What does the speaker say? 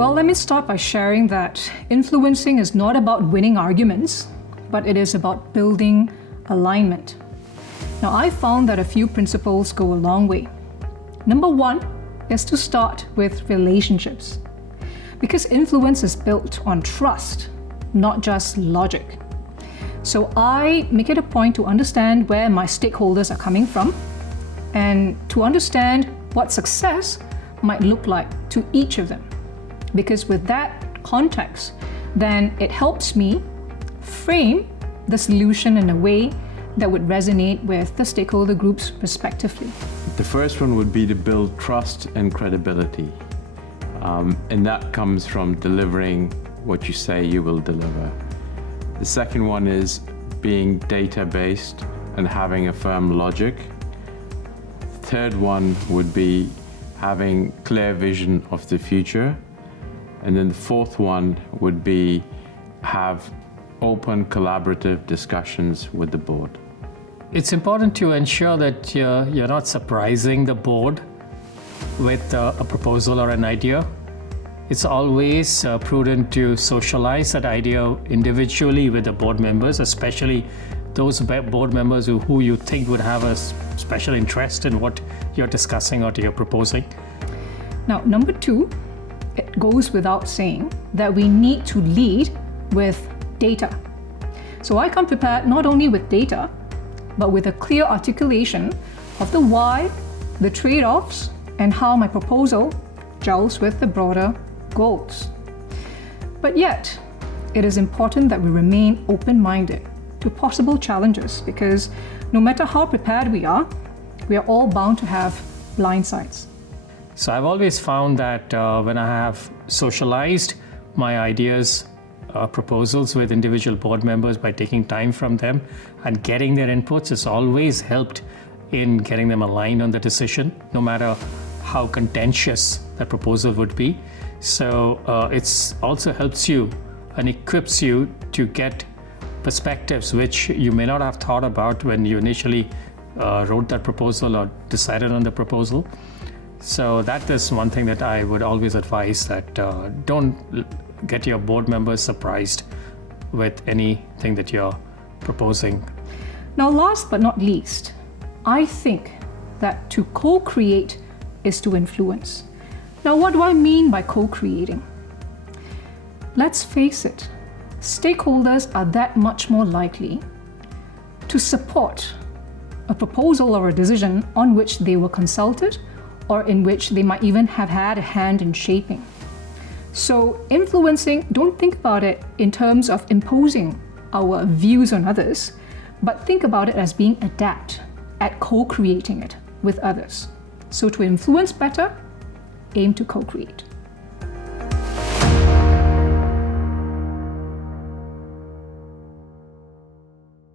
Well, let me start by sharing that influencing is not about winning arguments, but it is about building alignment. Now, I found that a few principles go a long way. Number one is to start with relationships, because influence is built on trust, not just logic. So I make it a point to understand where my stakeholders are coming from and to understand what success might look like to each of them. Because with that context, then it helps me frame the solution in a way that would resonate with the stakeholder groups respectively. The first one would be to build trust and credibility. And that comes from delivering what you say you will deliver. The second one is being data-based and having a firm logic. The third one would be having clear vision of the future. And then the fourth one would be have open collaborative discussions with the board. It's important to ensure that you're not surprising the board with a proposal or an idea. It's always prudent to socialize that idea individually with the board members, especially those board members who you think would have a special interest in what you're discussing or you're proposing. Now, number two, it goes without saying that we need to lead with data. So I come prepared not only with data, but with a clear articulation of the why, the trade-offs, and how my proposal gels with the broader goals. But yet, it is important that we remain open-minded to possible challenges, because no matter how prepared we are all bound to have blind sides. So I've always found that when I have socialized my ideas, proposals with individual board members by taking time from them and getting their inputs, it's always helped in getting them aligned on the decision, no matter how contentious that proposal would be. So it also helps you and equips you to get perspectives which you may not have thought about when you initially wrote that proposal or decided on the proposal. So that is one thing that I would always advise, that don't get your board members surprised with anything that you're proposing. Now, last but not least, I think that to co-create is to influence. Now, what do I mean by co-creating? Let's face it, stakeholders are that much more likely to support a proposal or a decision on which they were consulted or in which they might even have had a hand in shaping. So influencing, don't think about it in terms of imposing our views on others, but think about it as being adept at co-creating it with others. So to influence better, aim to co-create.